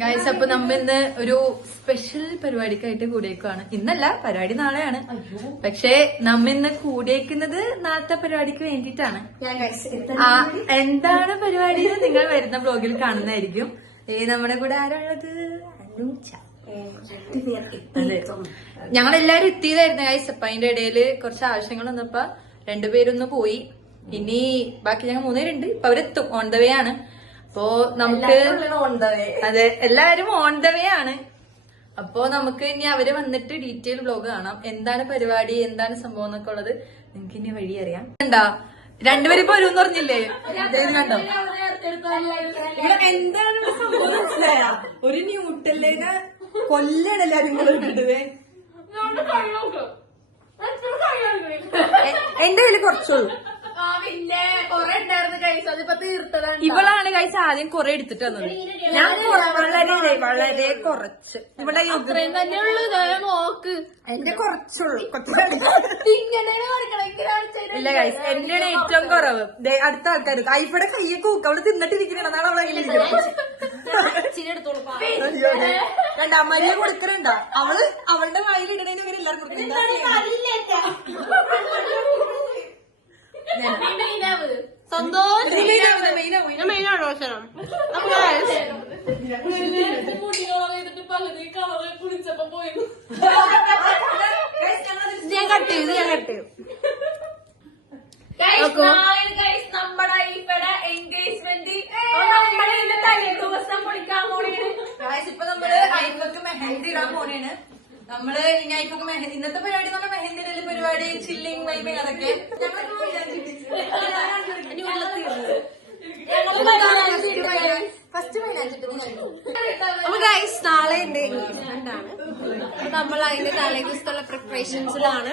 Guys, അപ്പൊ നമ്മ ഇന്ന് ഒരു സ്പെഷ്യൽ പരിപാടിക്കായിട്ട് കൂടിയേക്കുവാണ്. ഇന്നല്ല, പരിപാടി നാളെയാണ്. പക്ഷെ നമ്മ ഇന്ന് കൂടിയേക്കുന്നത് നാളത്തെ പരിപാടിക്ക് വേണ്ടിയിട്ടാണ്. എന്താണ് പരിപാടി നിങ്ങൾ വരുന്ന ബ്ലോഗിൽ കാണുന്നതായിരിക്കും. നമ്മുടെ കൂടെ ആരാണത്? അനൂച്ച. ഞങ്ങളെല്ലാരും എത്തിയതായിരുന്നു ഗൈസ്. അപ്പൊ അതിന്റെ ഇടയില് കുറച്ച് ആവശ്യങ്ങൾ വന്നപ്പോ രണ്ടുപേരൊന്ന് പോയി. ഇനി ബാക്കി ഞങ്ങൾ 3 പേരുണ്ട്. ഇപ്പൊ അവരെത്തും. ഓൺ ദ വേ ആണ്. അപ്പോ നമുക്ക് അതെ, എല്ലാരും ഓൺ ദ വേ ആണ്. അപ്പോ നമുക്ക് ഇനി അവര് വന്നിട്ട് ഡീറ്റെയിൽ വ്ലോഗ് കാണാം. എന്താണ് പരിപാടി, എന്താണ് സംഭവം എന്നൊക്കെ ഉള്ളത് നിങ്ങൾക്ക് ഇനി വഴി അറിയാം. എന്താ രണ്ടുപേരും ഇപ്പൊ വരുമെന്ന് പറഞ്ഞില്ലേ? കണ്ടോ എന്താണ് സംഭവം മനസ്സിലായ? ഒരു ന്യൂട്ടല്ലേനെ കൊല്ലണല്ല നിങ്ങൾ ഇട്ടിട്ടേ. എന്റെ കയ്യില് കുറച്ചുള്ളൂ. ഇവളാണ് കഴിച്ച ആദ്യം കുറെ എടുത്തിട്ട് വന്നത്. ഞാൻ വളരെ കുറച്ച്. ഇവിടെ നോക്ക്, എന്റെ കുറച്ചുള്ളൂ. ഇല്ല ഗൈസ്, എന്റെയാണ് ഏറ്റവും കുറവ്. അടുത്ത ആൾക്കാർ ഇവിടെ കയ്യെ കൂക്ക്. അവള് തിന്നിട്ടിരിക്കണ അതാണ് അവളെ രണ്ടാമരിയ കൊടുക്കണുണ്ട. അവളുടെ വായിലിടണേന് ഇവര് എല്ലാവരും കൊടുക്കുന്നുണ്ട്. ഞാൻ കട്ട് ചെയ്തു. നമ്മുടെ ഇവിടെ എൻഗേജ്മെന്റ് ദിവസം പൊളിക്കാൻ പോണേണ്. ഇപ്പൊ നമ്മള് ഐഫക്ക് മെഹന്തി ഇടാൻ പോണേണ്. നമ്മള് ഇനി ഐഫക്ക് മെഹന്തി, ഇന്നത്തെ പരിപാടി എന്ന് പറഞ്ഞാൽ മെഹന്തി ഇടല് പരിപാടി, ചില്ലിങ് വൈബിങ്, അതൊക്കെ അപ്പൊ ഗൈസ്, നാളെ എന്റെ എൻഗേജ്മെന്റ് ആണ്. നമ്മൾ അതിന്റെ തലേ ദിവസത്തുള്ള പ്രിപ്പറേഷൻസിലാണ്.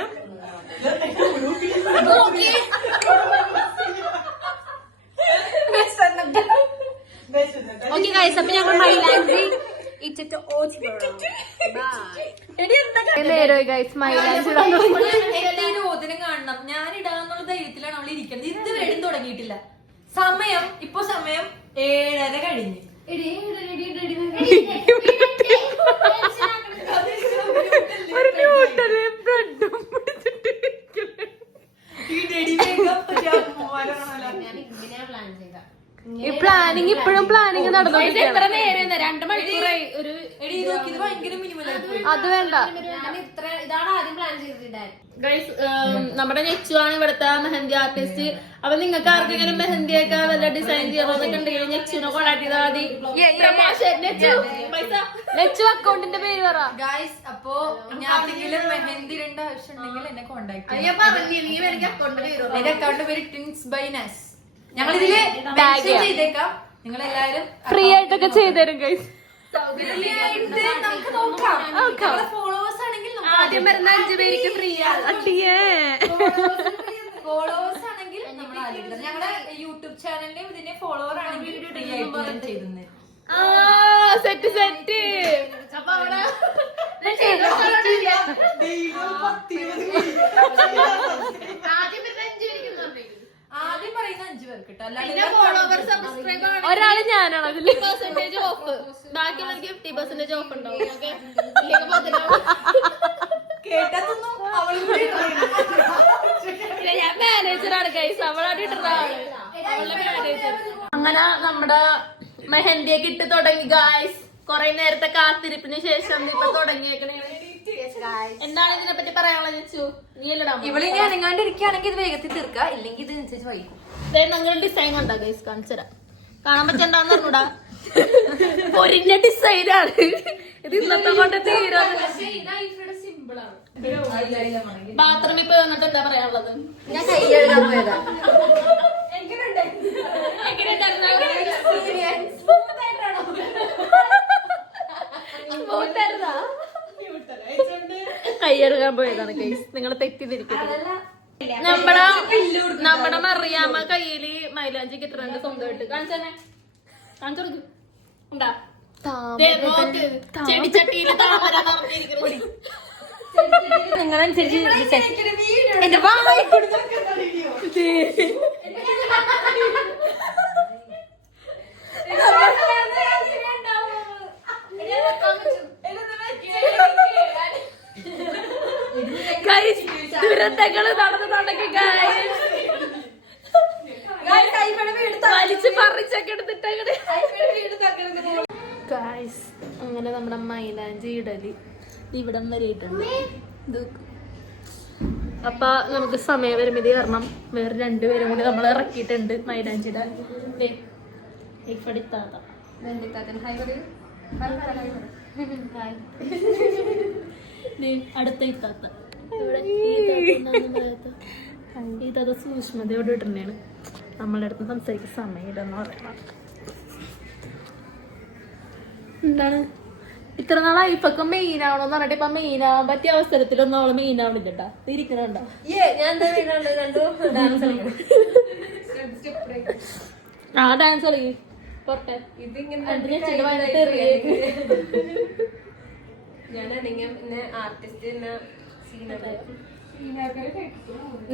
ഓക്കെ ഗൈസ്, അപ്പൊ ഞങ്ങൾ മൈലാഞ്ചി ഇട്ടിട്ട് ഓതിനും കാണണം. ഞാൻ ഇടാന്നുള്ള ധൈര്യത്തിലാണ് അവൾ ഇരിക്കുന്നത്. ഇത് വേടും തുടങ്ങിയിട്ടില്ല. സമയം 7:30 കഴിഞ്ഞ്. ഈ പ്ലാനിങ് ഇപ്പോഴും പ്ലാനിങ് നടന്നോണ്ടിരിക്കുകയാണ്. 2 മണിക്കൂറായി. ഭയങ്കര മിനിമലായി. അത് വേണ്ട. ഇതാണ് ആദ്യം പ്ലാൻ ചെയ്തിട്ടുണ്ടായത്. ഗൈസ്, നമ്മുടെ നെച്ചു ആണ് ഇവിടുത്തെ മെഹന്തി ആർട്ടിസ്റ്റ്. അപ്പൊ നിങ്ങൾക്ക് ആർക്കെങ്കിലും മെഹന്തി ഒക്കെ വല്ല ഡിസൈൻ ചെയ്യണമെന്നൊക്കെ ഉണ്ടെങ്കിൽ നെച്ചുനെ കോണ്ടാക്ട് ചെയ്താൽ മതി. നെച്ചു അക്കൗണ്ടിന്റെ പേര് പറ ഗൈസ്. അപ്പൊ ആർക്കെങ്കിലും മെഹന്തി ഇടേണ്ട ആവശ്യം ഉണ്ടെങ്കിൽ എന്നെ കോണ്ടാക്ട് ചെയ്യാം. എന്റെ അക്കൗണ്ട് പേര് ടിൻസ് ബൈ നസ്. ഞങ്ങൾ ഇതില് ചെയ്തേക്കാം. നിങ്ങൾ എല്ലാരും ഫ്രീ ആയിട്ടൊക്കെ ചെയ്തുതരും ഗൈസ്. നമുക്ക് നോക്കാം. ഫോളോവേഴ്സ് ആണെങ്കിൽ ആദ്യം വരുന്ന 5 പേർക്ക് ഫ്രീ ആണ്. ഫോളോവേഴ്സ് ആണെങ്കിൽ നമ്മൾ ഞങ്ങളുടെ യൂട്യൂബ് ചാനലിന്റെയും ഇതിന്റെ ഫോളോവർ ആണെങ്കിൽ ഫ്രീ ആയിട്ട് ഞാൻ ചെയ്തത്. സെറ്റ് അപ്പൊ അവിടെ ആദ്യം പറയുന്ന 5 പേർക്ക് കേട്ടോ. ഒരാള് ഞാനാണ് അതില് % ഓഫ്. ബാക്കിയുള്ളവർക്ക് 50% ഓഫ് ഉണ്ടാവും. കേട്ടതൊന്നും ഞാൻ മാനേജറാണ് ഗൈസ്. അവളാണ് ഇടുന്ന ആള്. അവളുടെ മാനേജർ. അങ്ങനെ നമ്മുടെ മെഹന്തിയൊക്കെ ഇട്ട് തുടങ്ങി ഗൈസ്. കൊറേ നേരത്തെ കാത്തിരിപ്പിന് ശേഷം ഇപ്പൊ തുടങ്ങിയേക്കണേ. എന്താണ് ഇതിനെ പറ്റി പറയാനുള്ളത് വെച്ചു? നീ എല്ലാം ഇവിടെ ഞാൻ അനങ്ങാണ്ട് ഇരിക്കുകയാണെങ്കിൽ ഇത് വേഗത്തിൽ തീർക്കുക, ഇല്ലെങ്കിൽ ഇതിനനുസരിച്ച് വൈകും. നിങ്ങൾ ഡിസൈൻ കണ്ടാ ഗൈസ്? കാണിച്ചുതരാം. കാണാൻ പറ്റണ്ടെന്ന് പറഞ്ഞൂടാ. പൊരിഞ്ഞ ഡിസൈനാണ് ഇത്. ഇന്നത്തെ കൊണ്ട് തീരാ. ബാത്റൂമിൽ പോയി വന്നിട്ട് എന്താ പറയാനുള്ളത്? ഞാൻ കൈ കഴുകാൻ പോയതാ. കൈയെടുക്കാൻ പോയതാണ് ഗൈസ്. നിങ്ങൾ തെറ്റിദ്ധരിക്കുന്നത്. നമ്മുടെ മറിയാമ്മ കയ്യില് മൈലാഞ്ചി കിട്ടുന്നുണ്ട് സ്വന്തമായിട്ട്. കാണിച്ചേ, കാണിച്ചു കൊടുക്കും. ഉണ്ടാ ചെടിച്ചട്ടിയില് താമര നിറഞ്ഞിരിക്കുന്നു. നിങ്ങളനുസരിച്ച് എന്റെ ദുരന്തങ്ങള് നടന്നതുണ്ടെങ്കിൽ വലിച്ച് പറിച്ചൊക്കെ എടുത്തിട്ട് ഗായ്സ് അങ്ങനെ നമ്മുടെ മൈലാഞ്ചി ഇടല് ഇവിടം വരെ ഇട്ടുണ്ട്. അപ്പൊ നമുക്ക് സമയപരിമിതി കാരണം വേറെ രണ്ടുപേരും കൂടി നമ്മൾ ഇറക്കിയിട്ടുണ്ട് മൈലാഞ്ചിയുടെ അടുത്ത ഇത്താത്ത ഇതാത്ത സൂക്ഷ്മതയോട് ഇടുന്നതാണ്. നമ്മളെ അടുത്ത് സംസാരിക്കുന്ന സമയമില്ലെന്ന് പറയണം. എന്താണ് ഇത്ര നാളായി ഇപ്പൊക്കെ മെയിൻ ആവണോന്ന് പറഞ്ഞിട്ട് ഇപ്പൊ മെയിൻ ആവാൻ പറ്റിയ അവസരത്തിലൊന്നും അവള് മെയിൻ ആവണില്ലട്ടാ. ഇരിക്കണുണ്ടോ ആ ഡാൻസ് കളി പൊട്ടെ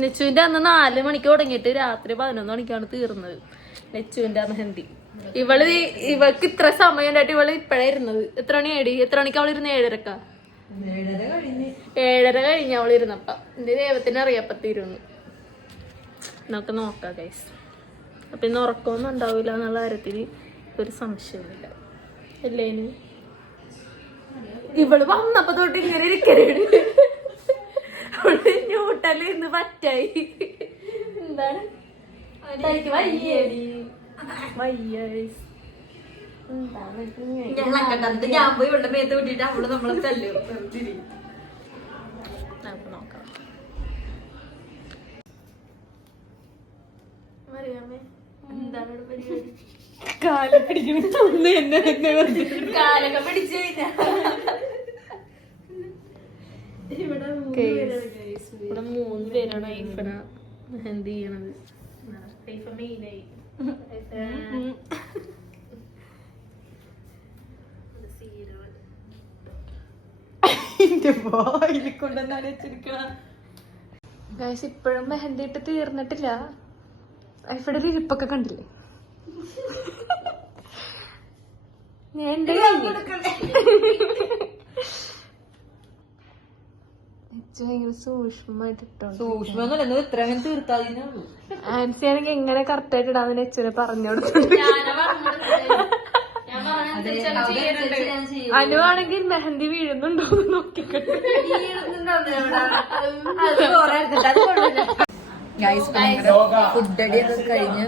നെച്ചുവിന്റെ അന്ന് 4 മണിക്ക് തുടങ്ങിയിട്ട് രാത്രി 11 മണിക്കാണ് തീർന്നത്. നെച്ചുവിന്റെ മെഹന്തി ഇവൾക്ക് ഇത്ര സമയം ഉണ്ടായിട്ട് ഇവള് ഇപ്പഴാ ഇരുന്നത്. എത്ര മണിക്ക് അവൾ ഇരുന്ന്? 7:30. 7:30 കഴിഞ്ഞ അവൾ ഇരുന്നപ്പ എന്റെ ദൈവത്തിന് അറിയപ്പത്തിരുന്നു. നമുക്ക് നോക്കാം ഗൈസ്. അപ്പൊ ഇന്ന് ഉറക്കമൊന്നും ഉണ്ടാവില്ല എന്നുള്ള കാര്യത്തിൽ ഒരു സംശയമില്ല. അല്ലേന് ഇവള് വന്നപ്പോ തൊട്ട് ഇങ്ങനെ ഇരിക്കരുത്. അവള് ന്യൂട്ടല് ഇന്ന് പറ്റായി. എന്താണ് ഞാൻ പോയി ഇവിടെ മേത്ത് വിട്ടിട്ട് അവള് നമ്മളെ തല്ലു. നോക്കാം. അറിയാമേ എന്താണ് പരിപാടി? കാലൊക്കെ പിടിച്ചു ഇവിടെ 3 പേരാണ് ഐഫന മെഹന്തി ചെയ്യണത്. ഐഫ മെയിനായി ഇപ്പോഴും മെഹന്തി ഇട്ട് തീർന്നിട്ടില്ല. ഐഫയുടെ ഒരു ഇരിപ്പൊക്കെ കണ്ടില്ലേ? ഞാൻ എന്റെ ഭയങ്കര സൂക്ഷ്മമായിട്ട് ഇത്രയും തീർത്താതിനുള്ളൂ. ആൻസിയാണെങ്കിൽ എങ്ങനെ കറക്റ്റ് ആയിട്ട് ഇടാന്ന് അച്ഛനെ പറഞ്ഞു കൊടുത്തു. അനുവാണെങ്കിൽ മെഹന്തി വീഴുന്നുണ്ടോ എന്ന് നോക്കിക്കട്ടെ. ഫുഡ് അടി ഒക്കെ കഴിഞ്ഞ്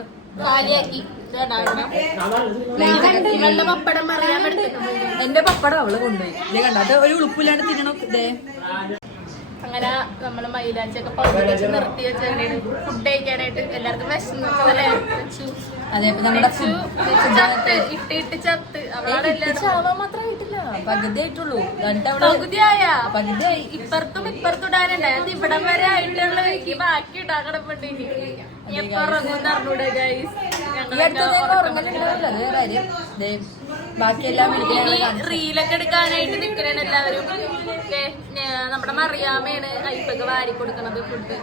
എന്റെ പപ്പടം അവള് കൊണ്ടുപോയി. ഇതേ കണ്ടോ, അത് ഒരു ഉളുപ്പില്ലാണ്ട് തിന്നണം. ഇതേ അങ്ങനെ നമ്മള് മൈലാഞ്ചൊക്കെ പകുതി നിർത്തി വെച്ചാണ് ഫുഡ് കഴിക്കാനായിട്ട്. എല്ലാവർക്കും വിശന്നല്ലേ ഇട്ട് ചത്ത് ചാവാൻ മാത്രമായിട്ടില്ല, പകുതി ആയിട്ടുള്ളൂ. പകുതിയായ ഇപ്പുറത്തും ഇടാനുണ്ട്. അത് ഇവിടം വരെ ആയിട്ടുള്ള ബാക്കി ഇടാൻ കിടപ്പുണ്ട്. എപ്പോ ഇറങ്ങുന്നറിഞ്ഞൂടെ ഗൈസ്. ബാക്കിയെല്ലാം റീലൊക്കെ എടുക്കാനായിട്ട് നിൽക്കണേണ് എല്ലാവരും. നമ്മുടെ മറിയാമ്മയാണ് ഐപ്പൊക്കെ വാരി കൊടുക്കണത് ഫുഡ്.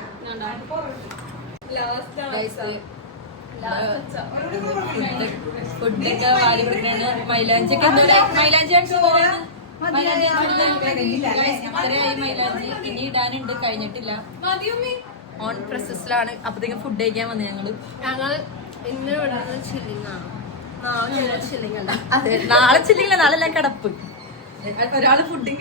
ഫുഡൊക്കെ വാരി കൊടുക്കണാണ്. മൈലാഞ്ചിയൊക്കെ മൈലാഞ്ചി ഇനി ഇടാനുണ്ട്, കഴിഞ്ഞിട്ടില്ല. ഓൺ പ്രോസസ്സിലാണ്. അപ്പത്തേക്കും ഫുഡ് കഴിക്കാൻ വന്നു ഞങ്ങൾ ഇന്ന് ഇവിടെ ചില്ലിങ്ങാണ്. അതെ, നാളെ ചില്ലിങ്ങില്ല, നാളെ എല്ലാം കിടപ്പ്. ഒരാള് ഫുഡും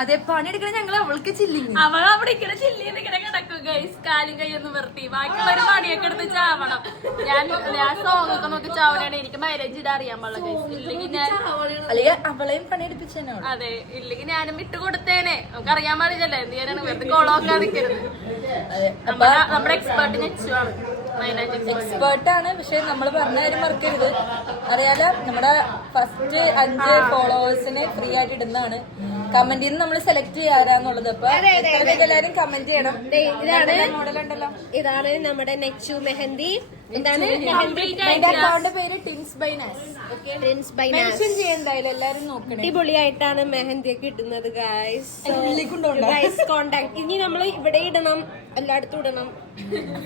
അതെ പണിയെടുക്കണ ഞങ്ങൾ അവൾക്ക് ചില്ലിങ്. അവൾ അവിടെ ഇങ്ങനെ ചില്ലിന്ന് ഇങ്ങനെ കിടക്കും ഗൈസ്. കാലും കൈയൊന്നും നിർത്തി ബാക്കിയുള്ളൊരു പണിയൊക്കെ എടുത്ത് ചാവണം. ഞാൻ സോങ് ഒക്കെ നോക്കി ചാവലാണ്. എനിക്ക് മൈലേജ് ഇടാൻ അറിയാൻ പാടില്ല ഗൈസ്. ഇല്ലെങ്കിൽ ഞാൻ അവളെയും പണിയെടുപ്പിച്ചു. അതെ, ഇല്ലെങ്കിൽ ഞാനും വിട്ട് കൊടുത്തേനെ. നമുക്ക് അറിയാൻ പാടില്ലല്ലോ എന്ത് ചെയ്യാനാണ്. വെറുതെ കോളോക്കാൻ നിൽക്കരുത്. നമ്മുടെ എക്സ്പേർട്ട് നെച്ചുവാണ്, എക്സ്പേർട്ടാണ്. പക്ഷെ നമ്മൾ പറഞ്ഞ കാര്യം മറക്കരുത്. അറിയാലോ, നമ്മുടെ ഫസ്റ്റ് 5 ഫോളോവേഴ്സിന് ഫ്രീ ആയിട്ട് ഇടുന്നതാണ്. കമന്റിൽ നിന്ന് നമ്മൾ സെലക്ട് ചെയ്യാറാന്നുള്ളത്. അപ്പൊ എല്ലാരും കമന്റ് ചെയ്യണം. മോഡലുണ്ടല്ലോ, ഇതാണ് നമ്മുടെ നെച്ചു മെഹന്തി. എന്താണ് അക്കൗണ്ട് പേര് ടിൻസ് ബൈ നാസ്. മെൻഷൻ ചെയ്യണ്ടായാലും എല്ലാരും നോക്കണേ. അടിപൊളിയായിട്ടാണ് മെഹന്തി ഒക്കെ ഇടുന്നത് ഗൈസ്. കോണ്ടാക്ട് ഇനി നമ്മൾ ഇവിടെ ഇടണം, എല്ലായിടത്തും ഇടണം.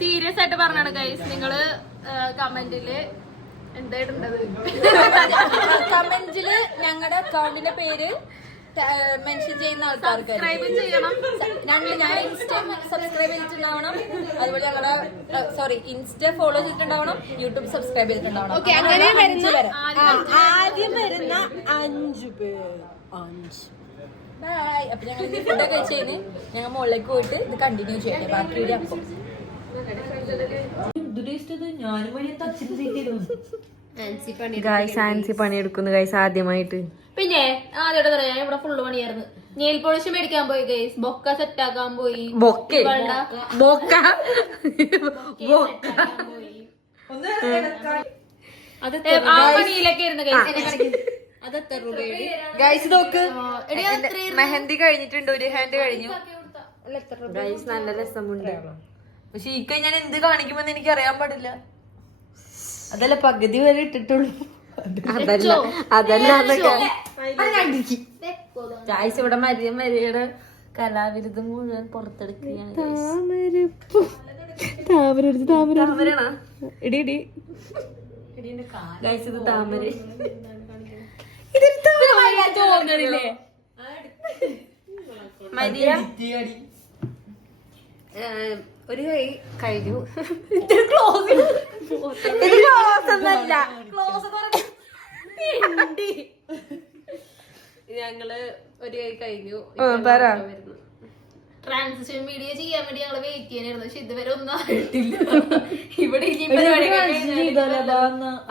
സീരിയസ് ആയിട്ട് പറഞ്ഞാണ് ഗൈസ്. നിങ്ങള് കമന്റില് എന്താ ഇടേണ്ടത്? കമന്റില് ഞങ്ങളുടെ അക്കൗണ്ടിന്റെ പേര് മെൻഷൻ ചെയ്യുന്ന ആൾക്കാർക്ക് സബ്സ്ക്രൈബ് ചെയ്യണം. ഞാൻ ഇൻസ്റ്റ സബ്സ്ക്രൈബ് ചെയ്തിട്ടുണ്ടാവണം, അതുപോലെ ഞങ്ങളുടെ ഇൻസ്റ്റ ഫോളോ ചെയ്തിട്ടുണ്ടാവണം, യൂട്യൂബ് സബ്സ്ക്രൈബ് ചെയ്തിട്ടുണ്ടാവണം. ഓക്കെ, അങ്ങനെ വരുന്ന ആദ്യം വരുന്ന 5 പേർ. ബൈ. അപ്പൊ ഞങ്ങൾ ഇനി ഫുഡൊക്കെ കഴിച്ചതിന് ഞങ്ങൾ മുകളിലേക്ക് പോയിട്ട് ഇത് കണ്ടിന്യൂ ചെയ്യട്ടെ, ബാക്കി വീഡിയോ അപ്പം. ആൻസി പണിയെടുക്കുന്നു ഗൈസ് ആദ്യമായിട്ട്. പിന്നെ ആദ്യമായിട്ട് പറയാം, ഞാൻ ഇവിടെ ഫുള്ള് പണിയായിരുന്നു. നെയിൽ പോളിഷ് മേടിക്കാൻ പോയി ഗൈസ്, ബൊക്ക സെറ്റ് ആക്കാൻ പോയി, ആ പണിയിലൊക്കെ ഇരുന്ന് ഗൈസ്. അതെത്ര രൂപയുടെ ഗൈസ് നോക്ക്, മെഹന്തി കഴിഞ്ഞിട്ടുണ്ട്, ഒരു ഹാൻഡ് കഴിഞ്ഞു ഗൈസ്. നല്ല രസമുണ്ട്. പക്ഷെ ഈ കൈ ഞാൻ എന്ത് കാണിക്കുമെന്ന് എനിക്ക് അറിയാൻ പാടില്ല. അതല്ല പകുതി വരെ ഇട്ടിട്ടുള്ളൂ. അതല്ല ഗൈസ്, ഇവിടെ മരിയുടെ കലാവിരുദ്ധം മുഴുവൻ പുറത്തെടുക്കുകയാണ്. താമര ഇടി ഗൈസ്, ഇത് താമര. തോന്നണില്ലേ മരിയ ഒരു കൈ കഴിഞ്ഞു. ഞങ്ങള് ഒരു കൈ കഴിഞ്ഞു. ട്രാൻസിഷൻ വീഡിയോ ചെയ്യാൻ വേണ്ടി ഞങ്ങള് വെയിറ്റ് ചെയ്യാനായിരുന്നു, പക്ഷെ ഇതുവരെ ഒന്നും ആയിട്ടില്ല. ഇവിടെ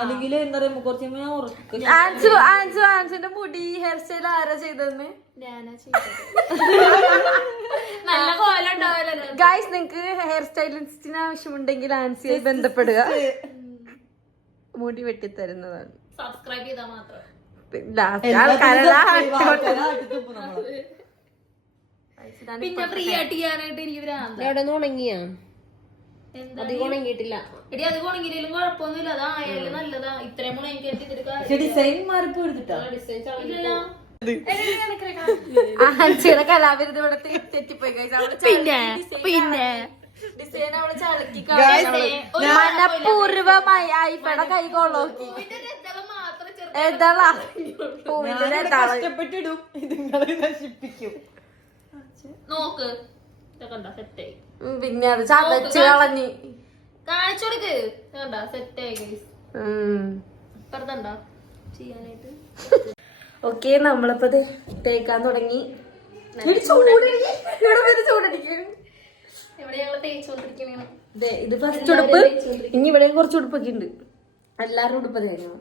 അല്ലെങ്കിൽ എന്താ പറയാ, കുറച്ച് ആൻസിന്റെ മുടി ഹെയർ സ്റ്റൈൽ ആരാ ചെയ്തതെന്ന്? നല്ല കോലം ഉണ്ടാവില്ലല്ലോ ഗൈസ്. നിങ്ങക്ക് ഹെയർ സ്റ്റൈലിസ്റ്റിന് ആവശ്യമുണ്ടെങ്കിൽ ആൻസിയായി ബന്ധപ്പെടുക, മുടി വെട്ടിത്തരുന്നതാണ്. സബ്സ്ക്രൈബ് ചെയ്താൽ മാത്രം. പിന്നെ ഫ്രീ ആയിട്ട് ചെയ്യാനായിട്ട് എനിക്ക് ഉണങ്ങിയാ അധികം ഉണങ്ങിയിട്ടില്ല. എടി അധികം ഉണങ്ങിയില്ലേലും കുഴപ്പമൊന്നുമില്ല, അതായാലും നല്ലതാ. ഇത്രയും ഡിസൈൻ മാറിപ്പോയിട്ടാ. ആൻസിയുടെ കലാവിരുദ്ധ ഇവിടെ തെറ്റിപ്പോയി പിന്നെ ഡിസൈൻ അവള് ചളക്കി മനഃപൂർവമായി ആയിപ്പടെ കൈ കൊള്ളോക്കി. കഷ്ടപ്പെട്ടിടും, ഇതിങ്ങളെ നശിപ്പിക്കും. നോക്ക്, കണ്ട സെറ്റായി. പിന്നെ അത് ചതച്ച് കളഞ്ഞ് കാണിച്ചു കൊടുക്ക്. കണ്ട സെറ്റായി ഇപ്പറത്തണ്ട ചെയ്യാനായിട്ട്. ഓക്കെ, നമ്മളിപ്പോ തേക്കാൻ തുടങ്ങി. ഇവിടെ ഞങ്ങള് തേച്ചോണ്ടിരിക്കണേ. ഇത് ഫസ്റ്റ് ഉടുപ്പ്. ഇനി ഇവിടെ കുറച്ച് ഉടുപ്പൊക്കെ ഉണ്ട്. എല്ലാവരും ഉടുപ്പ് തേക്കണം.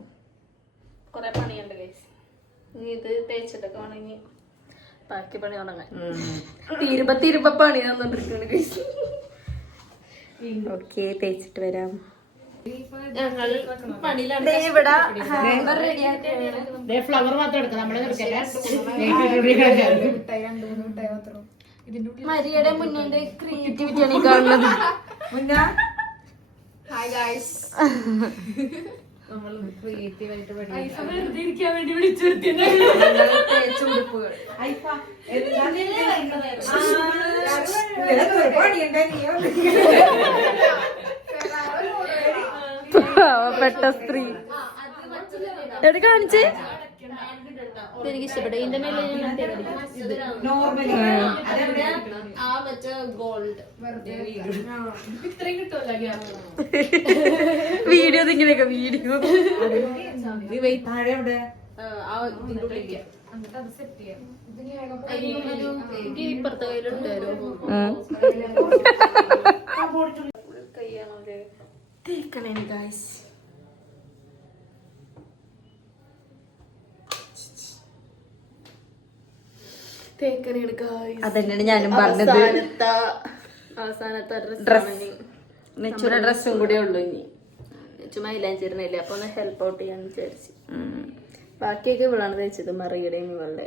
കൊറേ പണിയുണ്ട് ഗൈസ്. ഇനി ഇത് തേച്ചിട്ടൊക്കെ വേണം ഇനി ബാക്കി പണി തുടങ്ങാൻ. തീരുമ്പ പണി തന്നോണ്ടിരിക്കുന്നു ഗൈസ്. ഓക്കെ, തേച്ചിട്ട് വരാം. ഞങ്ങൾ പണിയിലാണ്. ഇവിടെ ഫ്ലവർ മാത്രം എടുക്കാം, നമ്മളെ മരിയുടെ മുന്നേ ക്രിയേറ്റിവിറ്റിയാണ് ഈ കാണുന്നത്. Hi guys. പാവപ്പെട്ട സ്ത്രീ എവിടെ കാണിച്ചേ? എനിക്ക് ഇഷ്ടപ്പെട്ടു. ഇതിന്റെ മേലെ വീഡിയോ ഇങ്ങനെയൊക്കെ വീഡിയോ ഇപ്പുറത്തെ കയ്യിലുണ്ടായിരുന്നു. തേക്കണേ ഗൈസ്. അതന്നെയാണ് ഞാനും പറഞ്ഞത്. അവസാനത്തെ നെച്ചുടെ ഡ്രസ്സും കൂടെ ഉള്ളു ഇനി. മൈലാഞ്ചിരുന്നില്ലേ, അപ്പൊ ഒന്ന് ഹെൽപ്പ് ഔട്ട് ചെയ്യാന്ന് വിചാരിച്ചു. ബാക്കിയൊക്കെ ഇവളാണ് തയ്ച്ചത്, മറിയുടെയും ഇവളുടെ.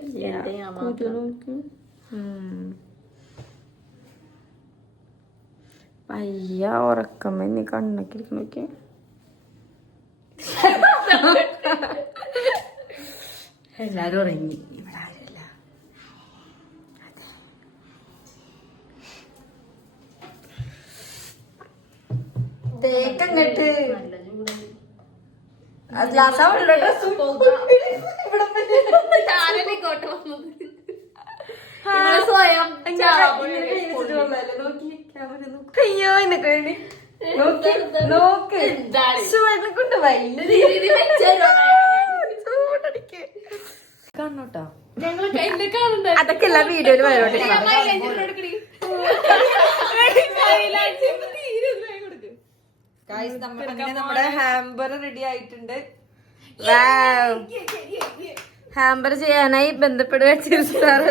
പയ്യ ഉറക്കം നീ കണ്ണൊക്കെ ഇരിക്കണൊക്കെ. എല്ലാരും ഉറങ്ങി, ഇവിടെ ആരല്ല. തേക്കങ്ങട്ട് കോട്ട വന്നത് ഇവള് സ്വയം അയ്യോ എന്നൊക്കെ നോക്ക് കൊണ്ട് കാണോട്ടോ ഞങ്ങള് എന്നെ കാണണ്ടേ അതൊക്കെ എല്ലാ വീഡിയോയിലും വരോട്ടെ അങ്ങനെ നമ്മുടെ ഹാമ്പർ റെഡി ആയിട്ടുണ്ട്. ഹാമ്പർ ചെയ്യാനായി ബന്ധപ്പെടുക ചിൽസാറ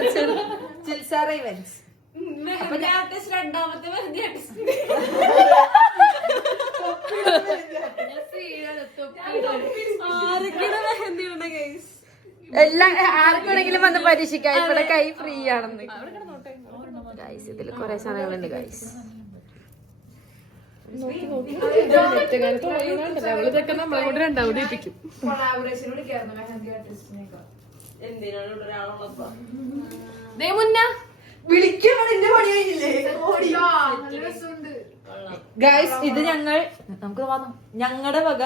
ഇവന്റ്സ്. രണ്ടാമത്തെ എല്ലാം ആർക്കാണെങ്കിലും വന്ന് പരീക്ഷിക്കാം. ഇവിടെ കൈ ഫ്രീ ആണെന്ന് ഗൈസ്. ഇതിൽ കുറെ സാധനങ്ങളുണ്ട് ഗൈസ്. നമ്മളെ കൊണ്ട് രണ്ടാമത് ഏൽപ്പിക്കും. ഗൈസ് ഇത് നമുക്ക് ഞങ്ങളുടെ വക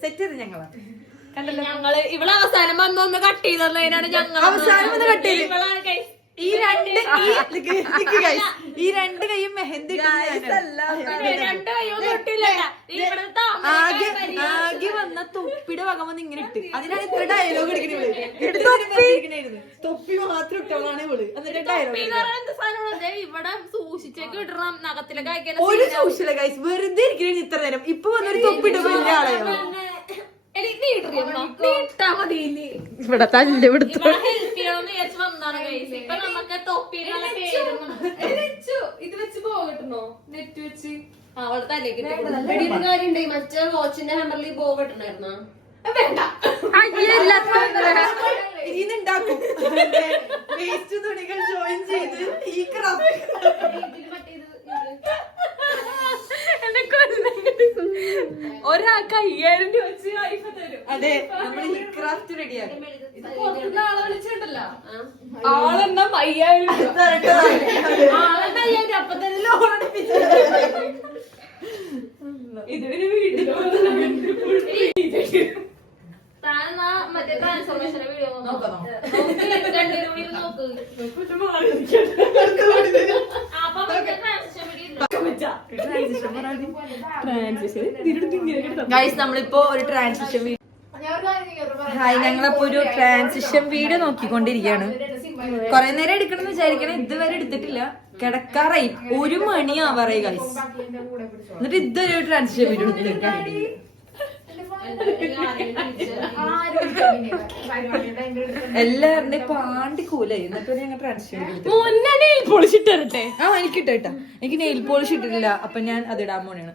സെറ്റ് ചെയ്ത് ഞങ്ങളാ ഞങ്ങള് ഇവിടെ അവസാനം വന്നൊന്ന് കട്ട് ചെയ്തതിനാണ് ഞങ്ങൾ അവസാനം വന്ന് കട്ട് ചെയ്ത് ഈ രണ്ട് കൈയും മെഹന്തി ആകെ വന്ന തൊപ്പിയുടെ വക വന്ന് ഇങ്ങനെ ഇട്ട്. അതിനാണ് ഇത്ര ഡയലോഗ് എടുക്കുന്നത്. തൊപ്പി മാത്രം ഇട്ടോളാണ് ഇവള്. എന്നിട്ട് ഡയലോഗ് ഇവിടെ സൂക്ഷിച്ചേക്ക് ഇടണം നഖത്തിലൊക്കെ ഒരു സൂക്ഷിച്ചില്ല ഗൈസ്. വെറുതെ ഇരിക്കണേ ഇത്ര നേരം. ഇപ്പൊ വന്നൊരു തൊപ്പിട്ട് വലിയ ആളെയോ ഇവിടെ തല്ല് പിടുത്തു. ഇത് വെച്ച് പോകട്ടോ നെറ്റ് വെച്ച് അവളെ തലേക്ക് കാര്യണ്ടേ. മറ്റേ വാച്ചിന്റെ ഹാമ്പറിൽ പോകട്ടുണ്ടായിരുന്നോ? ഇന്നുണ്ടാക്കും വേസ്റ്റ് തുണികൾ ജോയിൻ ചെയ്ത് ഈ ഒരാൾക്ക് 5000 രൂപ വെച്ച് വായ്പ തരും. അതെ നമ്മൾ ഈ ക്രാഫ്റ്റ് റെഡിയാക്കും. ആളെ വിളിച്ചിട്ടല്ലോ ആളെണ്ണം 5000 രൂപ ആളെണ്ണം 5000 അപ്പൊ തന്നെ ലോൺ ഇതൊരു വീട്ടിൽ മറ്റേ ട്രാൻസ്ഫോർമേഷന്റെ വീഡിയോ നോക്കാം. ഗൈസ് നമ്മളിപ്പോ ഒരു ട്രാൻസിഷൻ വീഡിയോ ഞങ്ങളപ്പോ ഒരു ട്രാൻസിഷൻ വീഡിയോ നോക്കിക്കൊണ്ടിരിക്കുകയാണ്. കൊറേ നേരം എടുക്കണം എന്ന് വിചാരിക്കണം. ഇതുവരെ എടുത്തിട്ടില്ല. കിടക്കാറായി 1 മണിയാവാറായി ഗൈസ്. എന്നിട്ട് ഇതൊരു ട്രാൻസിഷൻ വീഡിയോ എടുത്തിട്ട് എല്ലാവരുടെയും പാണ്ടി കൂലായി. എന്നിട്ട് ഞങ്ങൾ ട്രാൻസ്ഫർ പൊളിച്ചിട്ടേ എനിക്കിട്ടാ. എനിക്ക് നെയിൽ പോളിഷ് ഇട്ടിട്ടില്ല. അപ്പൊ ഞാൻ അത് ഇടാൻ പോണാണ്.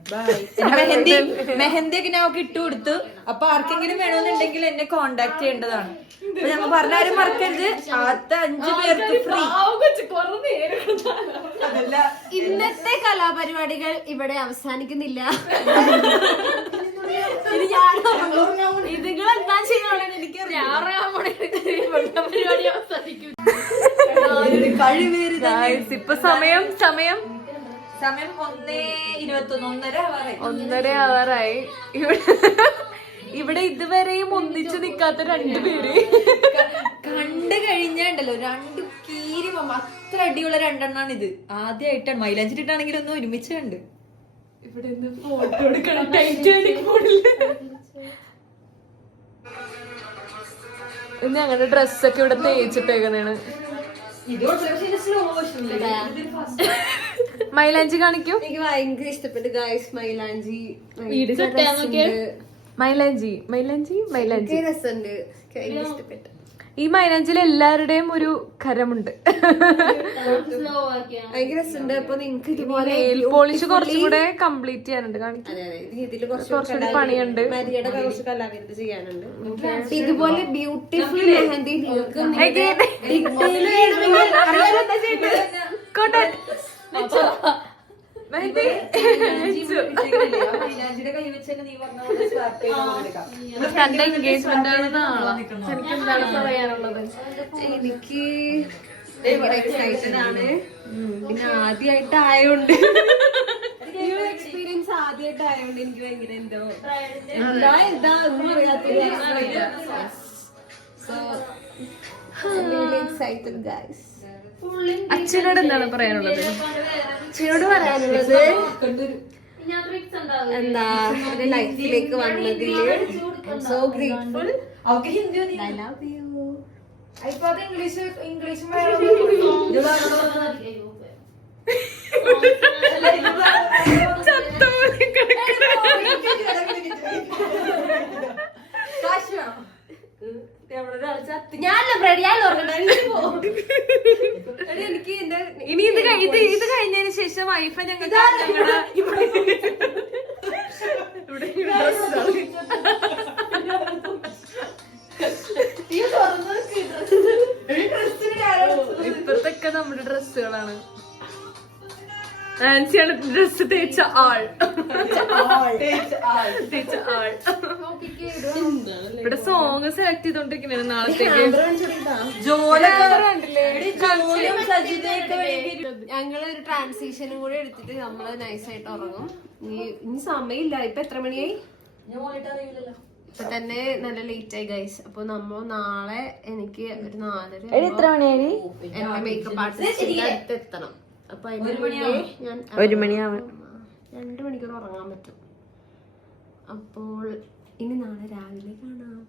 മെഹന്തി ഒക്കെ ഞാൻ ഒക്കെ ഇട്ട് കൊടുത്തു. അപ്പൊ ആർക്കെങ്കിലും വേണമെന്നുണ്ടെങ്കിൽ എന്നെ കോണ്ടാക്ട് ചെയ്യേണ്ടതാണ്. അപ്പൊ ഞങ്ങൾ പറഞ്ഞാലും മറക്കരുത്. ആദ്യത്തെ 5 പേർക്ക് ഫ്രീ. അതല്ല ഇന്നത്തെ കലാപരിപാടികൾ ഇവിടെ അവസാനിക്കുന്നില്ല. ഇതുങ്ങൾ എന്താ ചെയ്യണമെന്ന് പരിപാടി അവസാനിക്കും. ഇപ്പൊ സമയം 1:21 ആവാറായി. ഇവിടെ ഇതുവരെയും ഒന്നിച്ചു നിക്കാത്ത 2 പേര് കണ്ടു കഴിഞ്ഞാണ്ടല്ലോ. 2 കീരി അത്ര അടിയുള്ള 2 ഇത്. ആദ്യമായിട്ടാണ് മൈലാഞ്ചിട്ടാണെങ്കിലും ഒന്ന് ഒരുമിച്ച് കണ്ട്. ഇവിടെ ഫോട്ടോ എടുക്കണം. ടൈറ്റാനിക് മോഡല് ഞങ്ങളുടെ ഡ്രസ്സൊക്കെ ഇവിടെ തേച്ചിട്ടേക്കണേണ്. മൈലാഞ്ചി കാണിക്കൂ. എനിക്ക് ഭയങ്കര ഇഷ്ടപ്പെട്ടു ഗൈസ് മൈലാഞ്ചി. മൈലാഞ്ചി രസമുണ്ട്. ഇഷ്ടപ്പെട്ടു. ഈ മൈലാഞ്ചിൽ എല്ലാവരുടെയും ഒരു കരമുണ്ട്. ഭയങ്കര രസമുണ്ട്. അപ്പൊ നിങ്ങക്ക് ഇതുപോലെ പോളിഷ് കുറച്ചും കൂടെ കംപ്ലീറ്റ് ചെയ്യാനുണ്ട്. ഇതില് കുറച്ചുകൂടി പണിയുണ്ട്. മരിയുടെ കുറച്ച് കലാവിരുത് ചെയ്യാനുണ്ട്. ഇതുപോലെ ബ്യൂട്ടിഫുൾ മെഹന്തി എൻഗേജ്മെന്റ് ആണെന്ന് എനിക്ക് എന്താണ് പറയാനുള്ളത്? എനിക്ക് എക്സൈറ്റഡ് ആണ്. പിന്നെ ആദ്യമായിട്ട് ആയോണ്ട് ഈ ഒരു എക്സ്പീരിയൻസ് ആദ്യമായിട്ടായോണ്ട് എനിക്ക് ഭയങ്കര എന്തോ എന്താ ഒന്നും അറിയാത്ത സോ എക്സൈറ്റഡ് ഗൈസ്. അച്ഛനോട് എന്താണ് പറയാനുള്ളത്? അച്ഛനോട് പറയാനുള്ളത് എന്താ എന്റെ ലൈഫിലേക്ക് വന്നതിൽ so grateful. I love you. English എനിക്ക് എന്റെ ഇനി ഇത് കഴിഞ്ഞതിന് ശേഷം വൈഫ ഞങ്ങൾക്ക് ഇപ്പഴത്തൊക്കെ നമ്മുടെ ഡ്രസ്സുകളാണ്. ആൻസിയാണ് ഡ്രസ് തേച്ച ആൾ. ഇവിടെ സോങ് സെലക്ട് ചെയ്തോണ്ടിരിക്കുന്നതാണ് നാളത്തേക്ക്. ഞങ്ങള് ഒരു ട്രാൻസിഷനും കൂടെ എടുത്തിട്ട് നമ്മള് നൈസായിട്ട് ഉറങ്ങും. ഇനി സമയമില്ല. ഇപ്പൊ എത്ര മണിയായി? ഇപ്പൊ തന്നെ നല്ല ലേറ്റ് ആയി ഗൈസ്. അപ്പൊ നമ്മ നാളെ എനിക്ക് ഒരു 4:30 എത്ര മണിയായി? എന്റെ മേക്കപ്പ് ആർട്ടിസ്റ്റിന്റെ അടുത്ത് എത്തണം. അപ്പൊ അതിന് മുന്നേ ഞാൻ 1 മണിയാവും. 2 മണിക്കൂർ ഉറങ്ങാൻ പറ്റും. അപ്പോൾ ഇനി നാളെ രാവിലെ കാണാം.